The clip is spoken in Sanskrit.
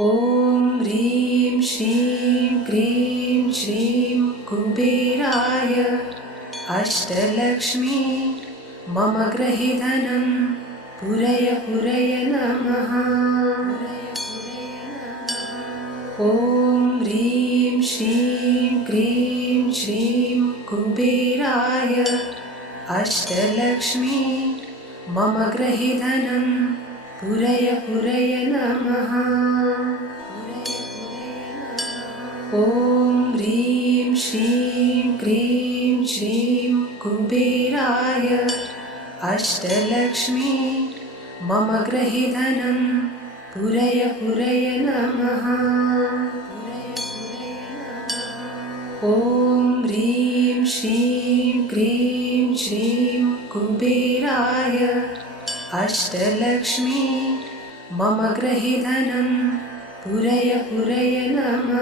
ॐ ह्रीं श्रीं क्रीं श्रीं कुबेराय अष्टलक्ष्मी मम गृहे धनं पुरय पुरय नमः। ॐ ह्रीं श्रीं क्रीं श्रीं कुबेराय अष्टलक्ष्मी मम गृहे धनं पुरय पुरय नमः। ॐ ह्रीं श्रीं क्रीं श्रीं कुबेराय अष्टलक्ष्मी मम गृहे धनं पुरय पुरय नमः। ॐ ह्रीं श्रीं क्रीं श्रीं कुबेराय अष्टलक्ष्मी मम गृहे धनं पुरय पुरय नमः।